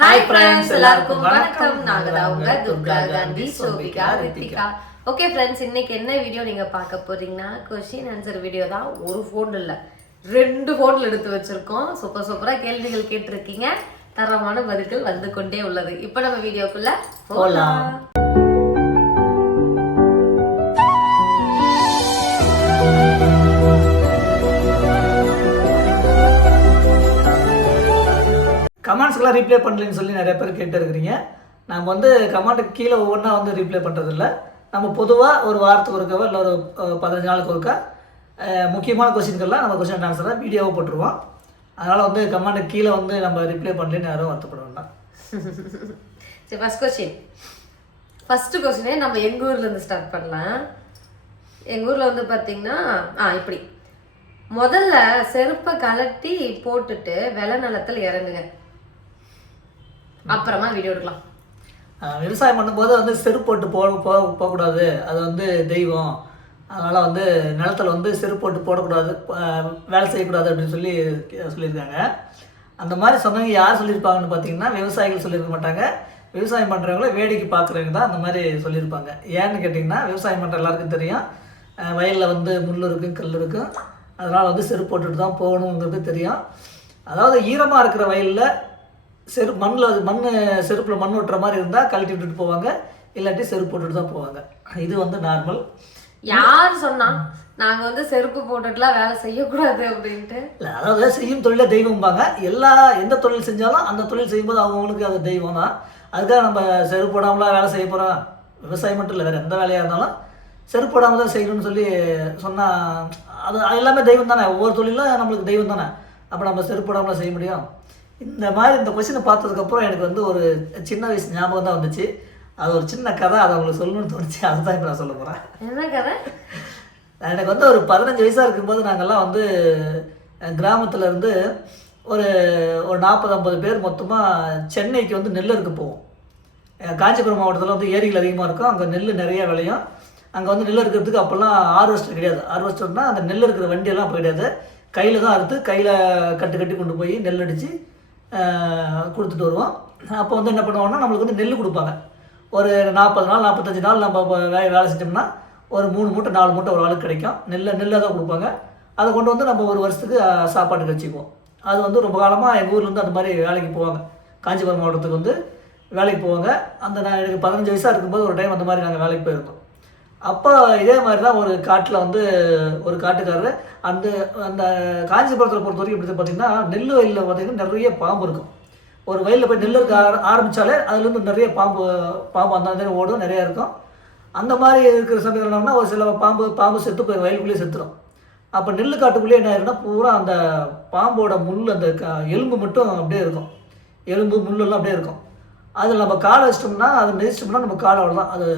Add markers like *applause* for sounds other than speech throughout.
Hi friends எல்லாருக்கும் வணக்கம். நாங்க தான் உங்க துர்கா காந்தி சோபிகா ரித்திகா. ஓகே ஃப்ரெண்ட்ஸ் இன்னைக்கு என்ன வீடியோ நீங்க பார்க்க போறீங்கன்னா கொஸ்டின் ஆன்சர் வீடியோ தான். ஒரு ஃபோன் இல்ல. ரெண்டு ஃபோன்ல எடுத்து வச்சிருக்கோம். சூப்பர் சூப்பரா கேள்விகள் கேட்டிருக்கீங்க. தரமான பதில்கள் வந்து கொண்டே உள்ளது. இப்போ நம்ம வீடியோக்குள்ள போலாம். கமெண்ட்ஸ்க்கெலாம் ரீப்ளே பண்ணலன்னு சொல்லி நிறைய பேர் கேட்டு இருக்கிறீங்க நம்ம வந்து கமெண்ட்டுக்கு கீழே ஒவ்வொன்றா வந்து ரீப்ளே பண்ணுறதில்ல நம்ம பொதுவாக ஒரு வாரத்துக்கு ஒருக்கவோ இல்லை ஒரு பதினஞ்சு நாளுக்கு ஒருக்கா முக்கியமான கொஸ்டின்கள்லாம் நம்ம கொஸ்டின் ஆன்சராக வீடியோவை போட்டுருவோம். அதனால் வந்து கமெண்ட்டுக்கு கீழே வந்து நம்ம ரிப்ளை பண்ணலன்னு யாரும் வருத்தப்பட வேண்டாம். *laughs* சரி ஃபஸ்ட் கொஸ்டின் ஃபஸ்ட்டு கொஸ்டினே நம்ம எங்கள் ஊர்லேருந்து ஸ்டார்ட் பண்ணலாம்? எங்கள் ஊரில் வந்து பார்த்தீங்கன்னா ஆ இப்படி. முதல்ல செருப்பை கலட்டி போட்டுட்டு வெள்ள நிலத்தில் இறங்குங்க. அப்புறமா வீடியோ எடுக்கலாம். விவசாயம் பண்ணும்போது வந்து செருப்பு போட்டு போ போக போகக்கூடாது. அது வந்து தெய்வம். அதனால் வந்து நிலத்துல வந்து செருப்பு போட்டு போடக்கூடாது. வேலை செய்யக்கூடாது அப்படின்னு சொல்லி சொல்லியிருக்காங்க. அந்த மாதிரி சொன்னவங்க யார் சொல்லியிருப்பாங்கன்னு பார்த்தீங்கன்னா விவசாயிகள் சொல்லியிருக்க மாட்டாங்க. விவசாயம் பண்ணுறவங்கள வேடிக்கை பார்க்குறவங்க தான் அந்த மாதிரி சொல்லியிருப்பாங்க. ஏன்னு கேட்டிங்கன்னா விவசாயம் பண்ணுற எல்லாருக்கும் தெரியும். வயலில் வந்து முள் இருக்கும் கல் இருக்கும். அதனால் வந்து செருப்பு போட்டுட்டு தான் போகணுங்கிறது தெரியும். அதாவது ஈரமாக இருக்கிற வயலில் செரு மண்ணில் மண் செருப்பில் மண் ஒட்டுற மாதிரி இருந்தால் கழட்டி விட்டுட்டு போவாங்க. இல்லாட்டி செருப்பு போட்டுட்டு தான் போவாங்க. இது வந்து நார்மல் யார் சொன்னா நாங்க வந்து செருப்பு போட்டுட்டுலாம் வேலை செய்யக்கூடாது அப்படின்ட்டு? இல்லை அதாவது செய்யும் தொழிலை தெய்வம்பாங்க. எல்லா எந்த தொழில் செஞ்சாலும் அந்த தொழில் செய்யும்போது அவங்களுக்கு அது தெய்வம் தான். அதுக்காக நம்ம செருப்பு போடாமலாம் வேலை செய்ய போகிறோம் விவசாயம் மட்டும் இல்லை வேறு எந்த வேலையாக இருந்தாலும் செருப்பு போடாமல் தான் செய்யணும்னு சொல்லி சொன்னால் அது அது எல்லாமே தெய்வம் தானே? ஒவ்வொரு தொழிலும் நம்மளுக்கு தெய்வம் தானே? அப்போ நம்ம செருப்பு போடாமலாம் செய்ய முடியும். இந்த மாதிரி இந்த கொஸ்டினை பார்த்ததுக்கப்புறம் எனக்கு வந்து ஒரு சின்ன வயசு ஞாபகம் தான் வந்துச்சு. அது ஒரு சின்ன கதை அதை உங்களுக்கு சொல்லணும்னு தோணுச்சு. அதை தான் இப்போ நான் சொல்ல போகிறேன் என்ன கதை? எனக்கு வந்து ஒரு பதினஞ்சு வயசாக இருக்கும்போது நாங்கள்லாம் வந்து கிராமத்தில் இருந்து ஒரு ஒரு நாற்பது ஐம்பது பேர் மொத்தமாக சென்னைக்கு வந்து நெல் இருக்க போவோம் காஞ்சிபுரம் மாவட்டத்தில் வந்து ஏரிகள் அதிகமாக இருக்கும். அங்கே நெல் நிறைய விளையும். அங்கே வந்து நெல் இருக்கிறதுக்கு அப்போல்லாம் ஹார்வெஸ்டர் கிடையாது. ஹார்வெஸ்டர்னா அந்த நெல் இருக்கிற வண்டியெல்லாம் அப்போ கிடையாது கையில் தான் அறுத்து கையில் கட்டு கட்டி கொண்டு போய் நெல் அடித்து கொடுத்துட்டு வருவோம். அப்போ வந்து என்ன பண்ணுவாங்கன்னா நம்மளுக்கு வந்து நெல் கொடுப்பாங்க. ஒரு நாற்பது நாள் நாற்பத்தஞ்சு நாள் நம்ம வேலை வே வேலை செஞ்சோம்னா ஒரு மூணு மூட்டை நாலு மூட்டை ஒரு ஆளுக்கு கிடைக்கும். நெல்லை நெல்லை தான் கொடுப்பாங்க. அதை கொண்டு வந்து நம்ம ஒரு வருஷத்துக்கு சாப்பாட்டுக்கு வச்சுக்குவோம் அது வந்து ரொம்ப காலமாக எங்கள் ஊர்லேருந்து அந்த மாதிரி வேலைக்கு போவாங்க. காஞ்சிபுரம் மாவட்டத்துக்கு வந்து வேலைக்கு போவாங்க. அந்த நான் எனக்கு பதினஞ்சு வயசாக இருக்கும்போது ஒரு டைம் அந்த மாதிரி நாங்கள் வேலைக்கு போயிருந்தோம். அப்போ இதே மாதிரி தான் ஒரு காட்டில் வந்து ஒரு காட்டுக்காரர். அந்த அந்த காஞ்சிபுரத்தில் பொறுத்த வரைக்கும் எப்படி பார்த்தீங்கன்னா நெல் வயலில் பார்த்தீங்கன்னா நிறைய பாம்பு இருக்கும். ஒரு வயலில் போய் நெல் இருக்க ஆர- ஆரம்பித்தாலே அதுலேருந்து நிறைய பாம்பு பாம்பு அந்த மாதிரி ஓடும் நிறையா இருக்கும். அந்த மாதிரி இருக்கிற சமயம் என்னன்னா ஒரு சில பாம்பு பாம்பு செத்து போய் வயலுக்குள்ளேயே செத்துடும் அப்போ நெல் காட்டுக்குள்ளேயே என்ன ஆயிருன்னா பூரா அந்த பாம்போட முள் அந்த க- எலும்பு மட்டும் அப்படியே இருக்கும். எலும்பு முள்ளெல்லாம் அப்படியே இருக்கும். அதில் நம்ம காலை வச்சிட்டோம்னா அது மிதிச்சிட்டோம்னா நம்ம காலை அவ்வளோதான் அது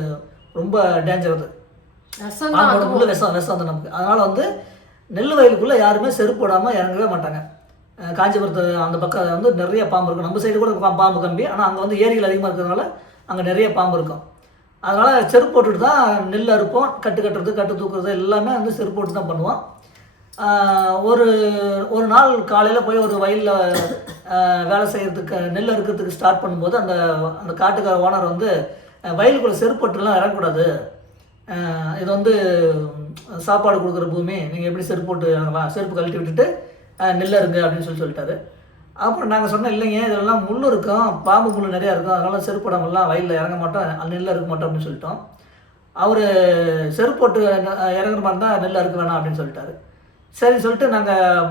ரொம்ப டேஞ்சர் அது. முள்ளு விஷம் விஷம் வந்து நமக்கு. அதனால் வந்து நெல் வயலுக்குள்ளே யாருமே செருப்பு போடாமல் இறங்கவே மாட்டாங்க. காஞ்சிபுரத்து அந்த பக்கம் வந்து நிறைய பாம்பு இருக்கும். நம்ம சைடு கூட பாம்பு கம்மி ஆனால் அங்கே வந்து ஏரிகள் அதிகமாக இருக்கிறதுனால அங்கே நிறைய பாம்பு இருக்கும். அதனால் செருப்பு போட்டுட்டு தான் நெல் அறுப்போம். கட்டு கட்டுறது கட்டு தூக்குறது எல்லாமே வந்து செருப்பு போட்டு தான் பண்ணுவோம். ஒரு ஒரு நாள் காலையில் போய் ஒரு வயலில் வேலை செய்கிறதுக்கு நெல் அறுக்கிறதுக்கு ஸ்டார்ட் பண்ணும்போது அந்த அந்த காட்டுக்கார ஓனர் வந்து வயலுக்குள்ள செருப்பட்டுலாம் இறங்கக்கூடாது. இது வந்து சாப்பாடு கொடுக்குற பூமி நீங்கள் எப்படி செருப்பு போட்டு இறங்கலாம் செருப்பு கழட்டி விட்டுட்டு நெல் அறுங்க அப்படின்னு சொல்லி சொல்லிட்டாரு. அப்புறம் நாங்கள் சொன்னோம் இல்லைங்க இதெல்லாம் முள் இருக்கும் பாம்பு முள் நிறையா இருக்கும் அதனால் செருப்படமெல்லாம் வயலில் இறங்க மாட்டோம் நெல் அறுக்க மாட்டோம் அப்படின்னு சொல்லிட்டோம். அவர் செருப்போட்டு இறங்குற மாதிரி இருந்தால் நெல் அறுக்க வேணாம் அப்படின்னு சொல்லிட்டாரு. சரி சொல்லிட்டு நாங்கள்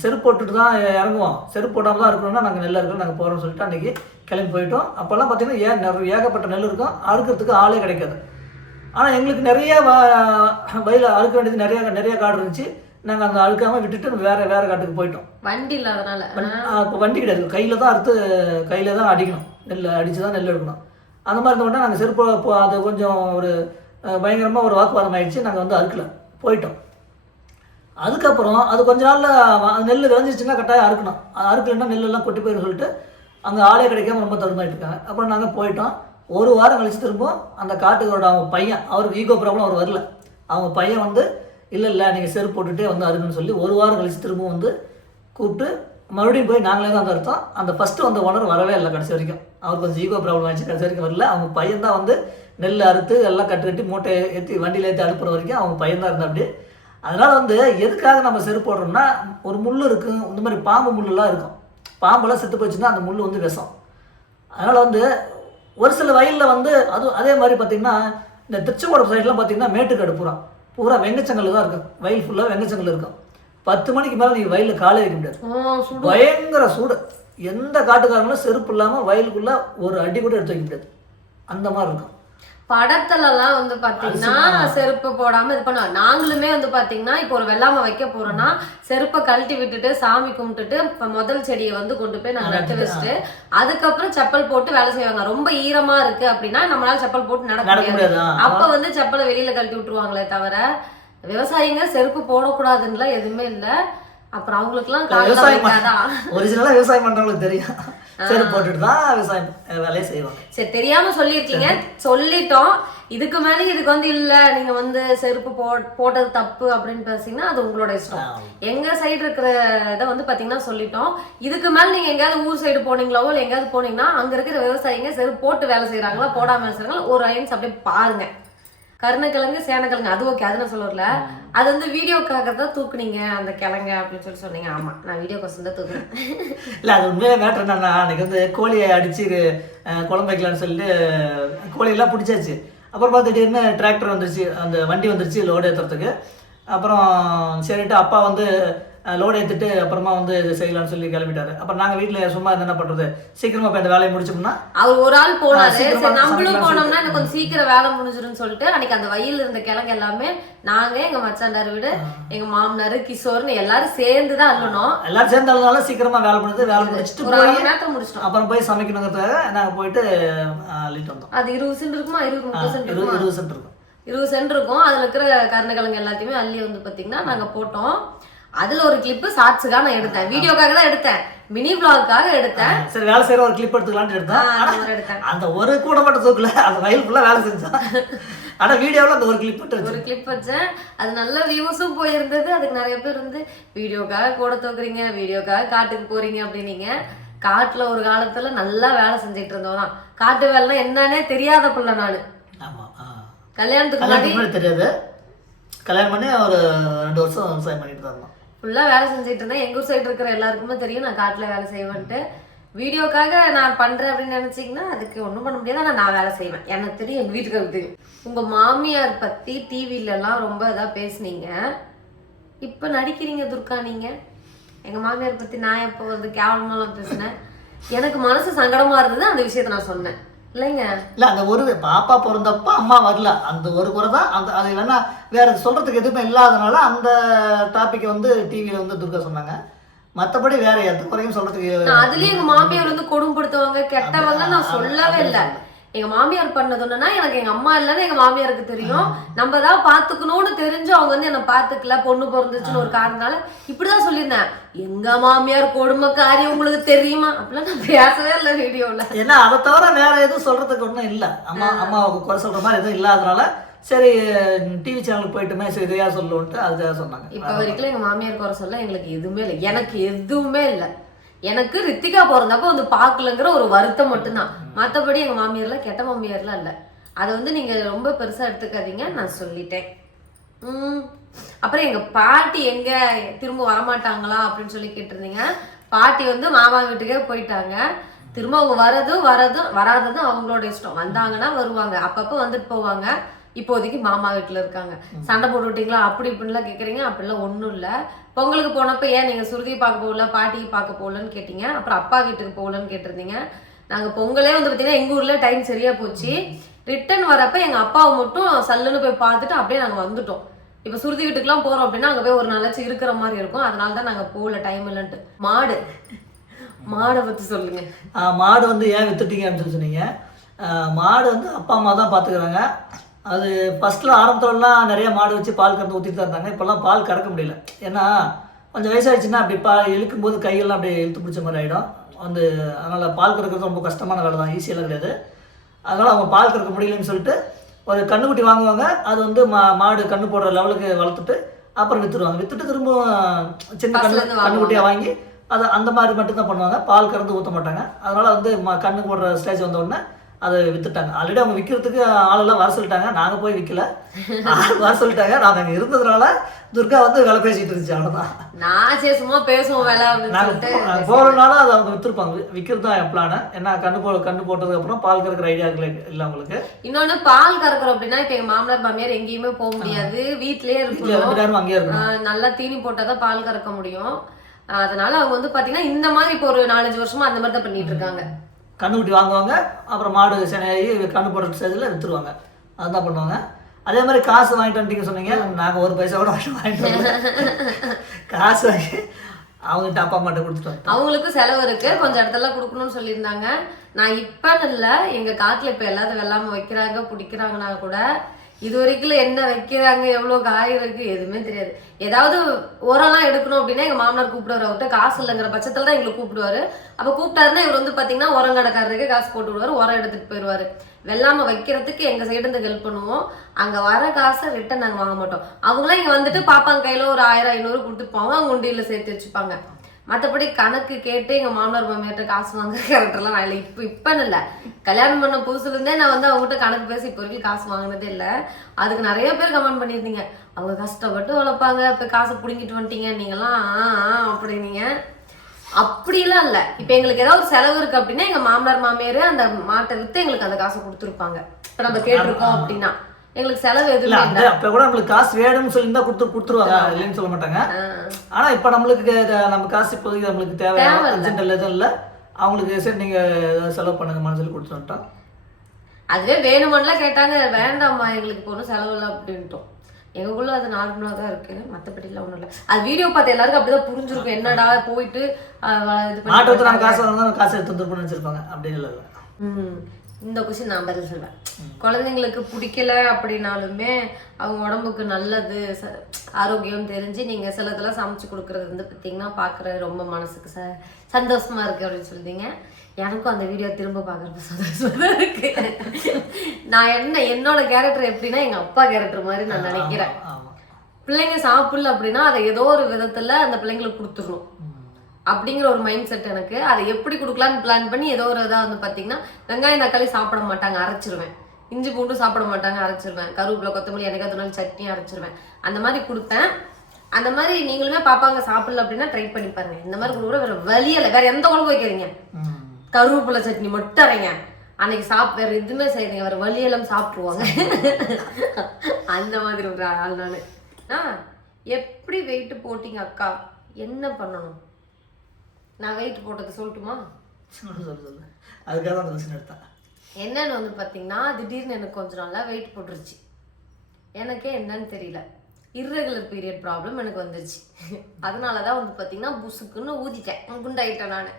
செருப்பு போட்டுட்டு தான் இறங்குவோம். செருப்பு போடாமல் தான் இருக்கணும்னா நாங்கள் நெல் இருக்கிறோம் நாங்கள் போகிறோம்னு சொல்லிட்டு அன்றைக்கி கிளம்பி போயிட்டோம். அப்போல்லாம் பார்த்தீங்கன்னா ஏன் நிறைய ஏகப்பட்ட நெல் இருக்கும். அறுக்கிறதுக்கு ஆளே கிடைக்காது. ஆனால் எங்களுக்கு நிறைய வயலில் அறுக்க வேண்டியது நிறைய நிறைய காடு இருந்துச்சு. நாங்கள் அந்த அழுக்காமல் விட்டுட்டு வேறு வேறு காட்டுக்கு போயிட்டோம். வண்டி இல்லாதனால. இப்போ வண்டி கிடையாது. கையில் தான் அறுத்து கையில் தான் அடிக்கணும். நெல் அடித்து தான் நெல் எடுக்கணும். அந்த மாதிரி இருந்தோம்னா நாங்கள் செருப்பு அது கொஞ்சம் ஒரு பயங்கரமாக ஒரு வாக்குவாதம் ஆயிடுச்சு. நாங்கள் வந்து அறுக்கல. போயிட்டோம். அதுக்கப்புறம் அது கொஞ்ச நாளில் நெல் விளைஞ்சிச்சுன்னா கட்டாயம் அறுக்கணும். அறுக்கலன்னா அறுக்கலைன்னா நெல்லெல்லாம் கொட்டி போயிடும் சொல்லிட்டு அங்கே ஆளே கிடைக்காம ரொம்ப தருமாயிட்டு இருக்காங்க அப்புறம் நாங்கள் போயிட்டோம். ஒரு வாரம் கழிச்சு திரும்பவும் அந்த காட்டுக்காரோட அவங்க பையன் அவருக்கு ஈகோ ப்ராப்ளம் அவர் வரல. அவங்க பையன் வந்து இல்லை இல்லை நீங்கள் செருப்பு போட்டுகிட்டே வந்து அருங்கன்னு சொல்லி ஒரு வாரம் கழிச்சு திரும்பவும் வந்து கூப்பிட்டு மறுபடியும் போய் நாங்களே தான் வந்து அர்த்தம் அந்த ஃபஸ்ட்டு வந்த ஓனர் வரவே இல்லை கடைசி வரைக்கும். அவர் கொஞ்சம் ஈகோ ப்ராப்ளம் ஆச்சு கடைசி வரைக்கும் வரல. அவங்க பையன் தான் வந்து நெல் அறுத்து எல்லாம் கட்டு கட்டி மூட்டை ஏற்றி வண்டியில் ஏற்றி அனுப்புகிற வரைக்கும் அவங்க பையன் தான் இருந்தா அப்படியே அதனால் வந்து எதுக்காக நம்ம செருப்பு போடுறோம்னா ஒரு முள் இருக்கும். இந்த மாதிரி பாம்பு முள்ளெல்லாம் இருக்கும். பாம்பெல்லாம் செத்து போச்சுன்னா அந்த முள் வந்து விஷம். அதனால் வந்து ஒரு சில வயலில் வந்து அதுவும் அதே மாதிரி பார்த்தீங்கன்னா இந்த திருச்செங்கோடு சைட்லாம் பார்த்தீங்கன்னா மேட்டுக்காடு பூரா. பூரா வெங்கச்சங்கல் தான் இருக்கும். வயல் ஃபுல்லாக வெங்கச்சங்கல் இருக்கும். பத்து மணிக்கு மேலே நீங்கள் வயலில் காலே வைக்க முடியாது. பயங்கர சூடு. எந்த காட்டுக்காரங்களும் செருப்பு இல்லாமல் வயலுக்குள்ள ஒரு அடி கூட எடுத்து வைக்க முடியாது. அந்த மாதிரி இருக்கும். படத்துல எல்லாம் வந்து பாத்தீங்கன்னா செருப்பு போடாம இது பண்ணுவாங்க நாங்களுமே வந்து பாத்தீங்கன்னா இப்போ ஒரு வெள்ளாம வைக்க போறோம்னா செருப்பை கழட்டி விட்டுட்டு சாமி கும்பிட்டுட்டு இப்ப முதல் செடியை வந்து கொண்டு போய் நாங்க நட்டு வச்சுட்டு அதுக்கப்புறம் செப்பல் போட்டு வேலை செய்வாங்க. ரொம்ப ஈரமா இருக்கு அப்படின்னா நம்மளால செப்பல் போட்டு நடக்க முடியாது. அப்ப வந்து செப்பலை வெளியில கழட்டி விட்டுருவாங்களே தவிர விவசாயிங்க செருப்பு போடக்கூடாதுன்னா எதுவுமே இல்ல. அப்புறம் அவங்களுக்குலாம் விவசாயம் ஒரிஜினலாக விவசாயம் பண்ணுறவங்களுக்கு தெரியும். செருப்பு போட்டுட்டு தான் விவசாயம் வேலையை செய்வாங்க. சரி தெரியாம சொல்லியிருக்கீங்க. சொல்லிட்டோம். இதுக்கு மேலே இதுக்கு வந்து இல்ல நீங்க வந்து செருப்பு போ போட்டது தப்பு அப்படின்னு பேசிங்கன்னா அது உங்களோட இஷ்டம். எங்க சைடு இருக்கிற இதை வந்து பாத்தீங்கன்னா சொல்லிட்டோம். இதுக்கு மேல நீங்க எங்கேயாவது ஊர் சைடு போனீங்களோ இல்ல எங்கேயாவது போனீங்கன்னா அங்க இருக்கிற விவசாயிங்க செருப்பு போட்டு வேலை செய்யறாங்களா போடாம செய்யறாங்களா ஒரு ஐன்ஸ் அப்படியே பாருங்க. கருணக்கிழங்கு சேனக்கிழங்கு அது ஓகே அது நான் சொல்ல அது வந்து வீடியோக்காக தான் தூக்குனீங்க அந்த கிழங்கு அப்படின்னு சொல்லி சொன்னீங்க. ஆமா நான் வீடியோ கொஸ்டின் தான் தூக்குனேன். இல்லை அது உண்மையாக மேட்ரு என்னன்னா அன்றைக்கி வந்து கோழியை அடித்து குழம்பு வைக்கலான்னு சொல்லிட்டு கோழியெல்லாம் பிடிச்சாச்சு. அப்புறமா திடீர்னு டிராக்டர் வந்துருச்சு அந்த வண்டி வந்துருச்சு லோடு ஏற்றுறதுக்கு அப்புறம் சரிட்டு அப்பா வந்து லோடு ஏற்றிட்டு அப்புறமா வந்து இது செய்யலாம்னு சொல்லி கிளம்பிட்டாரு. அப்புறம் நாங்கள் வீட்டில் சும்மா என்ன பண்ணுறது சீக்கிரமாக இப்போ இந்த வேலையை முடிச்சோம்னா அவர் ஒரு ஆள் போனாரு. சீக்கிரமா சரி நம்மளும் போனோம்னா எனக்கு கொஞ்சம் சீக்கிரம் வேலை முடிஞ்சிரும்னு சொல்லிட்டு அன்னைக்கு அந்த வயல்ல இருந்த கிழங்கு எல்லாமே நாங்க எங்க மச்சாண்டார் வீடு எங்க மாமனாரு கிஷோர்னு எல்லாரும் சேர்ந்து தான் அள்ளணும் எல்லாரும் சேர்ந்தாலும் சீக்கிரமாக வேலை பண்ணுறது வேலை முடிச்சுட்டு ஒரு மணி நேரத்துல முடிச்சிட்டோம். அப்புறம் போய் சமைக்கணுங்கிறதுக்காக நாங்கள் போயிட்டு அள்ளிட்டு வந்தோம். அது இருபது சென்ட் இருக்குமா? இருபது முப்பது சென்ட் இருபது இருக்குமா? இருபது சென்ட் இருக்கும். இருபது சென்ட் இருக்கும். அதுல இருக்கிற கருணக்கிழங்கு எல்லாத்தையுமே அள்ளி வந்து பாத்தீங்கன்னா நாங்க போட்டோம். அதுல ஒரு கிளிப்பு ஷார்ட்ஸுக்காக நான் எடுத்தேன். வீடியோக்காக தான் எடுத்தேன். மினி vlogக்காக எடுத்தேன். சரி வேலை செய்கிற ஒரு கிளிப் எடுத்துக்கலான்ட்டு ஆ, எடுத்தேன் ஆனா, எடுத்தேன். அந்த ஒரு கூட மட்டும் தூக்கல. அந்த வயல் ஃபுல்லாக வேலை செஞ்சான். ஆனால் வீடியோவில் அந்த ஒரு கிளிப் ஒரு கிளிப் வச்சேன். அது நல்ல வியூஸும் போயிருந்தது. அதுக்கு நிறைய பேர் வந்து வீடியோக்காக கூட தூக்குறீங்க வீடியோக்காக காட்டுக்கு போறீங்க அப்படின்னீங்க. காட்டுல ஒரு காலத்துல நல்லா வேலை செஞ்சுட்டு இருந்தோம் தான். காட்டு வேலைனா என்னன்னே தெரியாத பிள்ளை நானு. முன்னாடி கல்யாணத்துக்கு முன்னாடி தெரியாது. கல்யாணம் பண்ணி ஒரு ரெண்டு வருஷம் விவசாயம் பண்ணிட்டு தான் ஃபுல்லாக வேலை செஞ்சுட்டு இருந்தேன் எங்கள் ஊர் சைடு இருக்கிற எல்லாருக்குமே தெரியும். நான் காட்டில் வேலை செய்வேன்ட்டு. வீடியோக்காக நான் பண்ணுறேன் அப்படின்னு நினச்சிங்கன்னா அதுக்கு ஒன்றும் பண்ண முடியாது. ஆனால் நான் வேலை செய்வேன். எனக்கு தெரியும் எங்கள் வீட்டுக்கு தெரியும். உங்கள் மாமியார் பற்றி டிவிலலாம் ரொம்ப இதாக பேசுனீங்க. இப்போ நடிக்கிறீங்க துர்கா நீங்கள் எங்கள் மாமியார் பற்றி நான் எப்போ வந்து கேவலமாலாம் பேசினேன். எனக்கு மனசு சங்கடமாக இருந்தது அந்த விஷயத்த நான் சொன்னேன். இல்லைங்க. இல்லை அந்த ஒரு பாப்பா பிறந்தப்ப அம்மா வரல. அந்த ஒரு குறை தான். அந்த அது இல்லைன்னா வேற சொல்றதுக்கு எதுவுமே இல்லாதனால அந்த டாபிக்கை வந்து டிவியில் வந்து துர்கா சொன்னாங்க. மற்றபடி வேற எந்த குறையும் சொல்றதுக்கு அதுலயும் எங்க மாமியார் வந்து கொடுமைப்படுத்துவாங்க. கெட்டவங்க நான் சொல்லவே இல்ல. எங்க மாமியார் பண்ணது ஒண்ணுன்னா எனக்கு எங்க அம்மா இல்லைன்னு எங்க மாமியாருக்கு தெரியும். நம்ம தான் பாத்துக்கணும்னு தெரிஞ்சு அவங்க வந்து என்ன பாத்துக்கல பொண்ணு பிறந்துச்சுன்னு ஒரு காரணத்தால இப்படிதான் சொல்லியிருந்தேன். எங்க மாமியார் கொடுமைக்காரி உங்களுக்கு தெரியுமா? அப்படிலாம் நான் பேசவே இல்லை வீடியோல. ஏன்னா அதை தவிர வேற எதுவும் சொல்றதுக்கு ஒன்றும் இல்லை. அம்மா அம்மாவுக்கு குறை சொல்ற மாதிரி எதுவும் இல்லாதனால சரி டிவி சேனலுக்கு போயிட்டுமே சரி இதையா சொல்லுன்ட்டு அதுக்காக சொன்னாங்க. இப்ப வரைக்கும் எங்க மாமியார் குறை சொல்ல எங்களுக்கு எதுவுமே இல்லை. எனக்கு எதுவுமே இல்லை. எனக்கு ரித்திகா பிறந்தப்ப வந்து பார்க்கலங்கிற ஒரு வருத்தம் மட்டும்தான். மற்றபடி எங்கள் மாமியார்ல கெட்ட மாமியார்லாம் இல்லை. அதை வந்து நீங்கள் ரொம்ப பெருசாக எடுத்துக்காதீங்க நான் சொல்லிட்டேன். அப்புறம் எங்கள் பாட்டி எங்கே திரும்ப வரமாட்டாங்களா அப்படின்னு சொல்லி கேட்டிருந்தீங்க. பாட்டி வந்து மாமா வீட்டுக்கே போயிட்டாங்க. திரும்ப அவங்க வரதும் வரதும் வராததும் அவங்களோட இஷ்டம். வந்தாங்கன்னா வருவாங்க. அப்பப்போ வந்துட்டு போவாங்க. இப்போதைக்கு மாமா வீட்டில் இருக்காங்க. சண்டை போட்டு விட்டீங்களா? அப்படி இப்படின்லாம் கேட்குறீங்க அப்படிலாம் ஒன்றும் இல்லை. பொங்கலுக்கு போனப்போ ஏன் நீங்கள் சுருதியை பார்க்க போகல பாட்டியை பார்க்க போகலன்னு கேட்டீங்க. அப்புறம் அப்பா வீட்டுக்கு போகலன்னு கேட்டிருந்தீங்க. நாங்கள் பொங்கலே வந்து பார்த்தீங்கன்னா எங்கள் ஊரில் டைம் சரியாக போச்சு. ரிட்டர்ன் வரப்போ எங்கள் அப்பாவை மட்டும் சல்லுன்னு போய் பார்த்துட்டு அப்படியே நாங்கள் வந்துட்டோம். இப்போ சுருதி வீட்டுக்குலாம் போகிறோம் அப்படின்னா அங்கே போய் ஒரு நாளாச்சு இருக்கிற மாதிரி இருக்கும். அதனால தான் நாங்கள் போகல டைம் இல்லைன்ட்டு. மாடு. மாடை பற்றி சொல்லுங்க. மாடு வந்து ஏன் வித்துட்டீங்க அப்படின்னு சொல்லி சொன்னீங்க. மாடு வந்து அப்பா அம்மா தான் பார்த்துக்கிறாங்க. அது ஃபஸ்ட்டில் ஆரம்பத்துலலாம் நிறைய மாடு வச்சு பால் கறந்து ஊற்றிட்டு தான் இருந்தாங்க. இப்போல்லாம் பால் கறக்க முடியல. ஏன்னா கொஞ்சம் வயசாகிடுச்சுன்னா அப்படி பால் இழுக்கும்போது கையெல்லாம் அப்படியே இழுத்து பிடிச்ச மாதிரி ஆகிடும் வந்து அதனால் பால் கறக்கிறது ரொம்ப கஷ்டமான வேலை தான். ஈஸியெல்லாம் கிடையாது. அதனால் அவங்க பால் கறக்க முடியலன்னு சொல்லிட்டு ஒரு கண்ணுக்குட்டி வாங்குவாங்க. அது வந்து மா மாடு கண்ணு போடுற லெவலுக்கு வளர்த்துட்டு அப்புறம் விற்றுடுவாங்க விற்றுட்டு திரும்ப சின்ன கண்ணு. கண்ணுக்குட்டியாக வாங்கி அது அந்த மாதிரி மட்டும்தான் பண்ணுவாங்க. பால் கறந்து ஊற்ற மாட்டாங்க. அதனால வந்து ம கண்ணுக்கு போடுற ஸ்டேஜ் வந்த உடனே அதை வித்துட்டாங்க. ஆல்ரெடி அவங்க விற்கிறதுக்கு ஆளெல்லாம் வர சொல்லிட்டாங்க. நாங்கள் போய் விற்கல வர சொல்லிட்டாங்க. நாங்கள் அங்கே இருந்ததுனால துர்கா வந்து வேலை பேசிட்டு இருந்துச்சு. அவ்வளோதான் நான் சரி சும்மா பேசுவோம் வேலை நாங்கள் போகிறனால அதை அவங்க விற்றுருப்பாங்க விற்கிறது தான் என் பிளான் ஏன்னா கண்ணு போ கண்ணு போட்டதுக்கு அப்புறம் பால் கறக்கிற ஐடியா இல்லை அவங்களுக்கு. இன்னொன்னு பால் கறக்குறோம் அப்படின்னா இப்ப எங்க மாமனார் மாமியார் எங்கேயுமே போக முடியாது. வீட்லயே இருக்கணும். அங்கேயே இருக்கணும். நல்லா தீனி போட்டாதான் பால் கறக்க முடியும். அதனால அவங்க வந்து பாத்தீங்கன்னா இந்த மாதிரி இப்போ ஒரு நாலஞ்சு வருஷமா அந்த மாதிரி தான் பண்ணிட்டு இருக்காங்க. கண்ணுக்குட்டி வாங்குவாங்க அப்புறம் மாடு செனையாகி கண்ணு போடுற சைஸில் விற்றுருவாங்க அதுதான் பண்ணுவாங்க. அதே மாதிரி காசு வாங்கிட்டு வந்துட்டீங்க சொன்னீங்க நாங்கள் ஒரு பைசா கூட வாங்கிட்டு வரல. காசு வாங்கி அவங்ககிட்ட அப்பா அம்மாட்ட கொடுத்துட்டு அவங்களுக்கு செலவு இருக்கு. கொஞ்சம் இடத்துல கொடுக்கணும்னு சொல்லியிருந்தாங்க. நான் இப்பன்னு இல்லை எங்கள் காட்டில் இப்போ எல்லாத்தையும் வெள்ளாமல் வைக்கிறாங்க பிடிக்கிறாங்கன்னா கூட இது வரைக்கும் என்ன வைக்கிறாங்க எவ்வளோ காய் இருக்கு எதுவுமே தெரியாது. ஏதாவது உரம்லாம் எடுக்கணும் அப்படின்னா எங்க மாமனார் கூப்பிடுவார் அவர்கிட்ட காசு இல்லைங்கிற பட்சத்தில் தான் எங்களை கூப்பிடுவாரு. அப்ப கூப்பிட்டாருன்னா இவர் வந்து பாத்தீங்கன்னா உரம் கடைக்காரருக்கு காசு போட்டு விடுவாரு உரம் எடுத்துட்டு போயிடுவாரு. வெள்ளாம வைக்கிறதுக்கு எங்க சைடு இருந்து ஹெல்ப் பண்ணுவோம். அங்க வர காசை ரிட்டன் நாங்க வாங்க மாட்டோம். அவங்களாம் இங்க வந்துட்டு பாப்பாங்க கையில ஒரு ஆயிரம் ஐநூறு கொடுத்துட்டு அவங்க உண்டியில சேர்த்து வச்சுப்பாங்க. மற்றபடி கணக்கு கேட்டு எங்கள் மாமனார் மாமியார்ட்ட காசு வாங்க கேரக்டர்லாம் நான் இல்லை. இப்போ இப்போன்னு இல்லை. கல்யாணம் பண்ண புதுசுலேருந்தே நான் வந்து அவங்ககிட்ட கணக்கு பேசி இப்போ வரைக்கும் காசு வாங்கினதே இல்லை. அதுக்கு நிறைய பேர் கமெண்ட் பண்ணியிருந்தீங்க. அவங்க கஷ்டப்பட்டு வளர்ப்பாங்க இப்போ காசை பிடுங்கிட்டு வந்துட்டீங்க. நீங்களாம் அப்படின்னீங்க. அப்படிலாம் இல்லை. இப்போ எங்களுக்கு ஏதாவது ஒரு செலவு இருக்கு அப்படின்னா எங்கள் மாமனார் மாமியார் அந்த மாட்டை விற்று எங்களுக்கு அந்த காசை கொடுத்துருப்பாங்க. இப்போ நம்ம கேட்டிருக்கோம் அப்படின்னா. எங்களுக்கு செலவு இல்லை எதுவுமே அந்த இல்லை. அப்போ கூட நம்மளுக்கு காசு வேணும்னு சொல்லி தான் கொடுத்து கொடுத்துருவாங்க. இல்லைன்னு சொல்ல மாட்டாங்க. ஆனால் இப்போ நம்மளுக்கு நம்ம காசு இப்போதைக்கு நம்மளுக்கு தேவை. அர்ஜென்ட் எதுவும் இல்லை. அவங்களுக்கு சரி நீங்கள் செலவு பண்ணுங்கம்மான்னு சொல்லி கொடுத்து வந்துட்டோம் அதுவே வேணுமெல்லாம் கேட்டாங்க. வேண்டாம்மா எங்களுக்கு இப்போ ஒன்றும் செலவு இல்லை அப்படின்ட்டோம். எங்களுக்குள்ள அது நார்மலாக தான் இருக்கு. மற்றபடிலாம் ஒன்றும் இல்லை. அது வீடியோ பார்த்து எல்லாருக்கும் அப்படிதான் புரிஞ்சிருக்கும். என்னடா போயிட்டு இது பண்ணி காசு எடுத்து வந்துருப்போம்னு வச்சிருப்பாங்க அப்படின்னு இல்லை. ம். இந்த கொஸ்டின் நான் பதில் சொல்வேன். குழந்தைங்களுக்கு பிடிக்கல அப்படின்னாலுமே அவங்க உடம்புக்கு நல்லது ஆரோக்கியம் தெரிஞ்சு நீங்க சிலதெல்லாம் சமைச்சு கொடுக்கறது வந்து பார்த்தீங்கன்னா பார்க்குற ரொம்ப மனசுக்கு ச சந்தோஷமா இருக்கு அப்படின்னு சொல்லிட்டீங்க எனக்கும் அந்த வீடியோ திரும்ப பார்க்குறப்ப சந்தோஷமா தான் நான் என்ன என்னோட கேரக்டர் எப்படின்னா எங்க அப்பா கேரக்டர் மாதிரி நான் நினைக்கிறேன். பிள்ளைங்க சாப்பிடல அப்படின்னா அதை ஏதோ ஒரு விதத்துல அந்த பிள்ளைங்களுக்கு கொடுத்துடணும். அப்படிங்கிற ஒரு மைண்ட் செட் எனக்கு. அதை எப்படி கொடுக்கலான்னு பிளான் பண்ணி ஏதோ ஒரு இதாக வந்து பார்த்தீங்கன்னா வெங்காயம் தக்காளி சாப்பிட மாட்டாங்க அரைச்சிருவேன். இஞ்சி பூண்டு சாப்பிட மாட்டாங்க அரைச்சிருவேன். கருவேப்பிலை கொத்தமல்லி எனக்காவது நாள் சட்னி அரைச்சிருவேன். அந்த மாதிரி கொடுப்பேன். அந்த மாதிரி நீங்களுமே பாப்பாங்க சாப்பிடல அப்படின்னா ட்ரை பண்ணி பாருங்க. இந்த மாதிரி கொடுக்குற வேற வழியில வேற எந்த குழம்பு வைக்கிறீங்க கருவேப்பிலை சட்னி மட்டும் அரைங்க. அன்னைக்கு சாப் வேற எதுவுமே செய்யுங்க வேற வழியெல்லாம் சாப்பிட்ருவாங்க அந்த மாதிரி ஒரு ஆள் நான். ஆ எப்படி வெயிட் போட்டீங்க அக்கா? என்ன பண்ணணும்? நான் வெயிட் போட்டதை சொல்லட்டுமா? சொல்லு சொல்லு சொல்லு. அதுக்காக தான் அந்த கொஸ்டின் எடுத்தேன். என்னன்னு வந்து பார்த்தீங்கன்னா திடீர்னு எனக்கு கொஞ்ச நாளாக வெயிட் போட்டுருச்சு. எனக்கே என்னன்னு தெரியல. irregular பீரியட் ப்ராப்ளம் எனக்கு வந்துருச்சு. அதனால தான் வந்து பார்த்தீங்கன்னா புசுக்குன்னு ஊதிட்டேன். குண்டாயிட்டேன் நான்.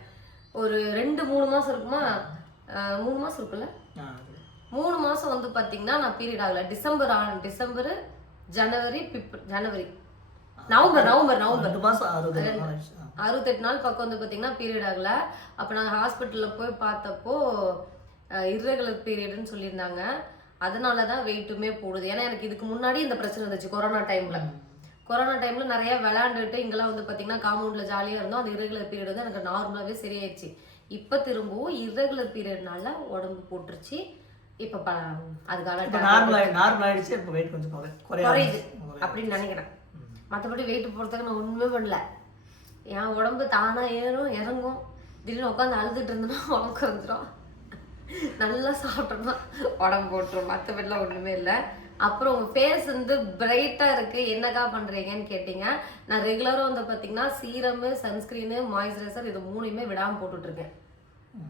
ஒரு ரெண்டு மூணு மாதம் இருக்குமா? மூணு மாதம் இருக்குல்ல. மூணு மாதம் வந்து பார்த்தீங்கன்னா நான் பீரியட் ஆகல. டிசம்பர் ஆ டிசம்பர் ஜனவரி பிப் ஜனவரி நவம்பர் நவம்பர் நவம்பர் மாதம் அறுபத்தெட்டு நாள் பக்கம் வந்து பார்த்தீங்கன்னா பீரியட் ஆகல. அப்போ நாங்கள் ஹாஸ்பிட்டலில் போய் பார்த்தப்போ இர்ரெகுலர் பீரியட்னு சொல்லியிருந்தாங்க. அதனால தான் வெயிட்டுமே போடுது. ஏன்னா எனக்கு இதுக்கு முன்னாடி இந்த பிரச்சனை இருந்துச்சு கொரோனா டைமில் கொரோனா டைமில் நிறைய விளையாண்டுட்டு இங்கெல்லாம் வந்து பார்த்தீங்கன்னா காம்பவுண்டில் ஜாலியாக இருந்தோம். அந்த irregular பீரியட் வந்து எனக்கு நார்மலாகவே சரியாயிடுச்சு. இப்போ திரும்பவும் irregular பீரியட்னால உடம்பு போட்டுருச்சு. இப்போ ப அதுக்கான நார்மல் ஆகி நார்மல் ஆயிடுச்சு. இப்போ வெயிட் கொஞ்சம் குறை குறைய குறையுது. அப்படின்னு நினைக்கிறேன். மற்றபடி வெயிட் போடுறதுக்கு நான் ஒன்றுமே பண்ணல. என் உடம்பு தானா ஏறும் இறங்கும். திடீர்னு உட்காந்து அழுதுட்டு இருந்தேன்னா உடம்பு குறைஞ்சிரும் நல்லா சாப்பிட்டோம்னா உடம்பு போட்டுரும். மற்றபடிலாம் ஒன்றுமே இல்லை. அப்புறம் உங்கள் ஃபேஸ் வந்து பிரைட்டாக இருக்குது என்னக்கா பண்ணுறீங்கன்னு கேட்டிங்க. நான் ரெகுலராக வந்து பார்த்தீங்கன்னா சீரமு சன்ஸ்க்ரீனு மாய்ஸ்சரைசர் இது மூணையுமே விடாமல் போட்டுட்ருக்கேன்.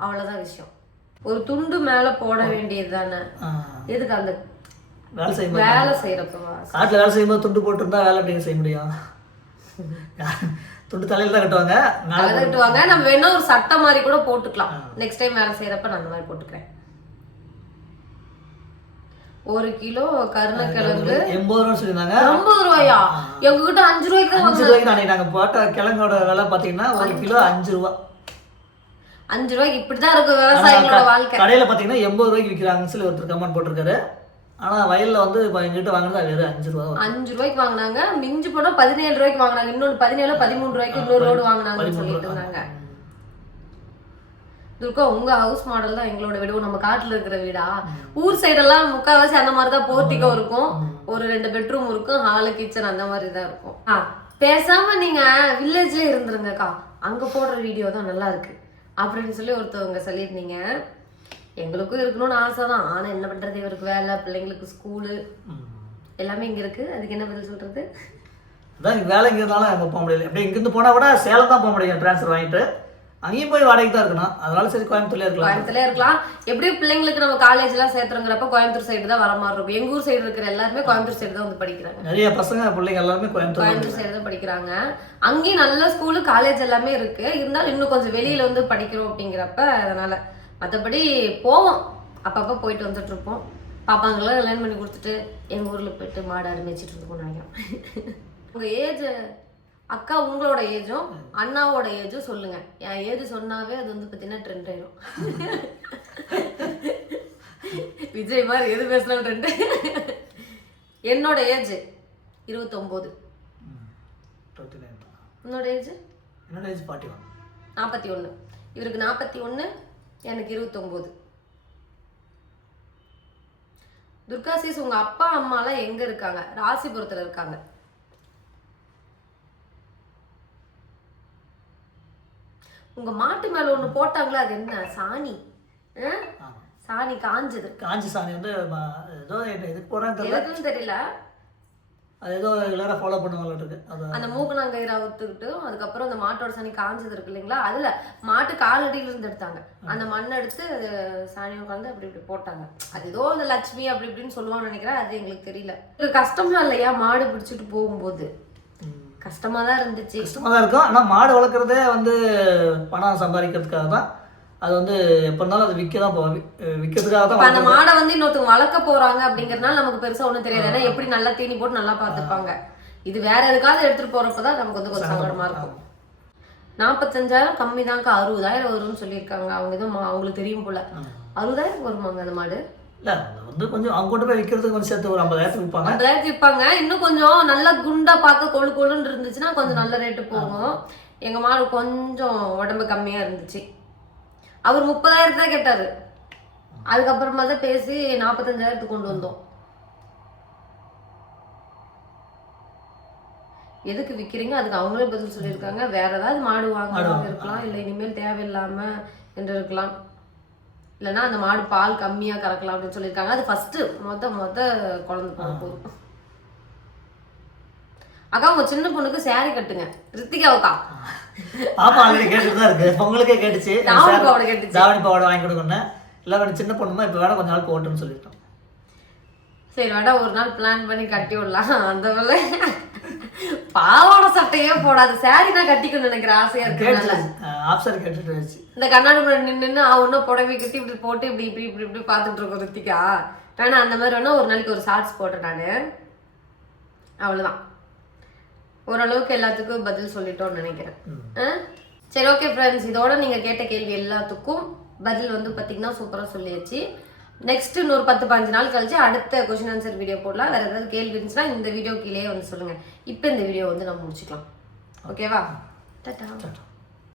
அவ்வளோதான் விஷயம். ஒரு துண்டு மேலே போட வேண்டியது தானே. எதுக்கு அந்த வேலை செய்யும்போது வேலை செய்கிறப்பவா காட்டில் வேலை செய்யும்போது துண்டு போட்டிருந்தா வேலை எப்படிங்க செய்ய முடியும்? *laughs* துண்டு தலையில் தான் கட்டுவாங்க. அதை கட்டுவாங்க. நம்ம வேணா ஒரு சட்டை மாதிரி கூட போட்டுக்கலாம். நெக்ஸ்ட் டைம் வேலை செய்யறப்ப நான் அந்த மாதிரி போட்டுக்கிறேன். ஒரு கிலோ கருணக்கிழங்கு எண்பது ரூபா சொல்லியிருந்தாங்க. ஐம்பது ரூபாயா? எங்க கிட்ட அஞ்சு ரூபாய்க்கு தான் அஞ்சு ரூபாய்க்கு நாளைக்கு நாங்கள் போட்ட கிழங்கோட விலை பார்த்தீங்கன்னா ஒரு கிலோ அஞ்சு ரூபா. அஞ்சு ரூபாய்க்கு இப்படிதான் இருக்கும் விவசாயிகளோட வாழ்க்கை. கடையில் பார்த்தீங்கன்னா எண்பது ரூபாய்க்கு விற்கிறாங்கன்னு சொல்லி ஒருத்தர் கமெண்ட் போட்டிருக்காரு. ஆனால் வயலில் வந்து இப்போ எங்கிட்ட வாங்கினது வெறும் அஞ்சு ரூபா. அஞ்சு ரூபாய்க்கு வாங்குனாங்க. மிஞ்சி போனா பதினேழு ரூபாய்க்கு வாங்குனாங்க. இன்னொரு பதினேழு பதிமூணு ரூபாய்க்கு இன்னொரு லோடு வாங்குனாங்கன்னு சொல்லிட்டு. இருந்தாங்க. துர்கா உங்க ஹவுஸ் மாடல் தான் எங்களோட வீடு. நம்ம காட்டுல இருக்கிற வீடா? ஊர் சைடெல்லாம் முக்கால்வாசி அந்த மாதிரி தான் இருக்கும். ஒரு ரெண்டு பெட்ரூம் இருக்கும் ஹாலு கிச்சன் அந்த மாதிரி தான் இருக்கும். ஆ, பேசாம நீங்க வில்லேஜ்ல இருந்துருங்கக்கா. அங்க போடுற வீடியோ தான் நல்லா இருக்கு. அப்படின்னு சொல்லி ஒருத்தவங்க சொல்லியிருந்தீங்க. எங்களுக்கும் இருக்கணும்னு ஆசை தான் ஆனா என்ன பண்றது? இவருக்கு வேலை பிள்ளைங்களுக்கு ஸ்கூலு. எல்லாமே இங்க இருக்கு. அதுக்கு என்ன பதில் சொல்றது? அதான் வேலை இங்கே இருந்தாலும் அங்கே போக முடியல. அப்படியே இங்கேருந்து போனால் கூட சேலம் தான் போக முடியும். ட்ரான்ஸ்ஃபர் வாங்கிட்டு. அங்கேயும் போய் வாடகைக்கு தான் இருக்கணும். அதனால சரி கோயம்புத்தூர்லேயே இருக்கலாம். கோயம்புத்தூர்ல இருக்கலாம். எப்படியும் பிள்ளைங்களுக்கு நம்ம காலேஜ் எல்லாம் சேர்த்துறங்கிறப்ப கோயம்புத்தூர் சைடு தான் வர மாதிரி இருக்கும். எங்க ஊர் சைடு இருக்கிற எல்லாருமே கோயம்புத்தூர் சைடு தான் வந்து படிக்கிறாங்க. நிறைய பசங்க பிள்ளைங்க எல்லாருமே கோயம்புத்தூர் கோயம்புத்தூர் சைடு தான் படிக்கிறாங்க. அங்கேயும் நல்ல ஸ்கூலு காலேஜ் எல்லாமே இருக்கு. இருந்தாலும் இன்னும் கொஞ்சம் வெளியில வந்து படிக்கிறோம் அப்படிங்கிறப்ப அதனால மற்றபடி போவோம். அப்பப்போ போயிட்டு வந்துட்டு இருப்போம் பாப்பாங்கெல்லாம் கல்யாணம் பண்ணி கொடுத்துட்டு எங்க ஊர்ல போயிட்டு மாடு ஆடு மேய்ச்சிட்டு இருக்கோம்னு நினைக்கிறேன். உங்க ஏஜ் அக்கா உங்களோட ஏஜும் அண்ணாவோட ஏஜும் சொல்லுங்க. என் ஏஜ் சொன்னாவே அது வந்து பார்த்தீங்கன்னா ட்ரெண்ட் ஆயிடும் விஜய் மாதிரி எது பேசினாலும் ட்ரெண்ட் என்னோட ஏஜ் இருபத்தொம்போது. உன்னோட ஏஜ் என்னோட ஏஜ் ஃபார்ட்டி ஒன் நாற்பத்தி ஒன்று இவருக்கு நாற்பத்தி ஒன்று எனக்கு இருபத்தொம்போது. துர்காசீஸ் உங்க அப்பா அம்மாலாம் எங்க இருக்காங்க? ராசிபுரத்துல இருக்காங்க. உங்க மாட்டு மேல ஒண்ணு போட்டாங்களா? அது என்ன? சாணி? சாணி காஞ்சது காஞ்சி சாமி வந்து ஏதோ இதுக்கு எதுக்குன்னு தெரியல. அது ஏதோ எல்லாரும் ஃபாலோ பண்ணுவாங்க இருக்கு அந்த மூக்கணாங்கயிறு அவுத்துக்கிட்டு அதுக்கப்புறம் அந்த மாட்டோட சாணி காஞ்சது இருக்கு இல்லைங்களா? அதுல மாட்டு காலடியில இருந்து எடுத்தாங்க அந்த மண் எடுத்து அது சாணியம் கலந்து அப்படி இப்படி போட்டாங்க. அது ஏதோ அந்த லட்சுமி அப்படி இப்படின்னு சொல்லுவான்னு நினைக்கிறேன். அது எங்களுக்கு தெரியல. இது கஷ்டமா இல்லையா மாடு பிடிச்சிட்டு போகும்போது. கஷ்டமா தான் இருந்துச்சு. கஷ்டமாக தான் இருக்கும். ஆனால் மாடு வளர்க்குறதே வந்து பணம் சம்பாதிக்கிறதுக்காக தான் அது வந்து எப்போ இருந்தாலும் அது விற்க தான் போகும் விற்கிறதுக்காக தான் அந்த. மாடை வந்து இன்னொருத்தவங்க வளர்க்க போறாங்க அப்படிங்கறதுனால நமக்கு பெருசா ஒண்ணும் தெரியாது. ஏன்னா எப்படி நல்லா தீனி போட்டு நல்லா பார்த்துப்பாங்க. இது வேற எதுக்காவது எடுத்துட்டு போறப்பதான் நமக்கு வந்து கொஞ்சம் சங்கடமா இருக்கும். நாற்பத்தஞ்சாயிரம் கம்மி தான்க்கா அறுபதாயிரம் வரும்னு சொல்லியிருக்காங்க. அவங்க எதுவும் அவங்களுக்கு தெரியும் போல. அறுபதாயிரம் வருமாங்க அந்த மாடு? இல்லை வந்து கொஞ்சம் அவங்க கொண்டு போய் விற்கிறதுக்கு கொஞ்சம் சேர்த்து ஒரு ஐம்பதாயிரத்துக்கு விற்பாங்க ஐம்பதாயிரத்து விற்பாங்க இன்னும் கொஞ்சம் நல்லா குண்டா பார்க்க கொழு கொழுன்னு இருந்துச்சுன்னா கொஞ்சம் நல்ல ரேட்டு போகும். எங்க மாடு கொஞ்சம் உடம்பு கம்மியா இருந்துச்சு. அவர் முப்பதாயிரத்து தான் கேட்டாரு. அதுக்கப்புறமா தான் பேசி நாற்பத்தஞ்சாயிரத்துக்கு கொண்டு வந்தோம். எதுக்கு விக்கிறீங்க? அதுக்கு அவங்களே பதில் சொல்லியிருக்காங்க. வேற ஏதாவது மாடு வாங்கலாம். இருக்கலாம். இல்லை இனிமேல் தேவையில்லாம என்று இருக்கலாம். இல்லைன்னா அந்த மாடு பால் கம்மியா கறக்கலாம் அப்படின்னு சொல்லியிருக்காங்க. அது ஃபர்ஸ்ட் மொத மொத குழந்தை போதும் அக்கா உங்க சின்ன பொண்ணுக்கு saree கட்டுங்க. ரித்திகாவுக்கா. பாப்பா ஆல்ரெடி கேட்டுட்டு தான் இருக்கு பொங்கலுக்கே கேட்டுச்சு. தாவணி பாவாடை கேட்டுச்சு. தாவணி பாவாடை வாங்கி கொடுக்கணும் இல்லை வேணும் சின்ன பொண்ணுமா இப்போ வேணா கொஞ்ச நாள் போட்டுன்னு சொல்லிட்டோம். சரி வேணா ஒரு நாள் பிளான் பண்ணி கட்டி விடலாம். அந்த வேலை பாவாடை சட்டையே போடாது. saree தான் கட்டிக்கணும்னு நினைக்கிற ஆசையா இருக்கு ஆப்சர் கேட்டுட்டு வச்சு இந்த கண்ணாடி முன்னாடி நின்று ஒன்றும் புடவை கட்டி இப்படி போட்டு இப்படி இப்படி இப்படி இப்படி பார்த்துட்டு இருக்கோம் ரித்திகா. வேணா அந்த மாதிரி வேணா ஒரு நாளைக்கு ஒரு ஷார்ட்ஸ் போட்டேன் நான். அவ்வளோதான் ஓரளவுக்கு எல்லாத்துக்கும் பதில் சொல்லிட்டோம்னு நினைக்கிறேன்? சரி ஓகே ஃப்ரெண்ட்ஸ் இதோட நீங்கள் கேட்ட கேள்வி எல்லாத்துக்கும் பதில் வந்து பார்த்தீங்கன்னா சூப்பராக சொல்லியாச்சு. நெக்ஸ்ட் இன்னொரு பத்து பாஞ்சு நாள் கழிச்சு அடுத்த கொஷின் ஆன்சர் வீடியோ போடலாம். வேற ஏதாவது கேள்வி இருந்துச்சுன்னா இந்த வீடியோ கீழே வந்து சொல்லுங்க. இப்போ இந்த வீடியோ வந்து நம்ம முடிச்சுக்கலாம். ஓகேவா டாடா டாட்டா.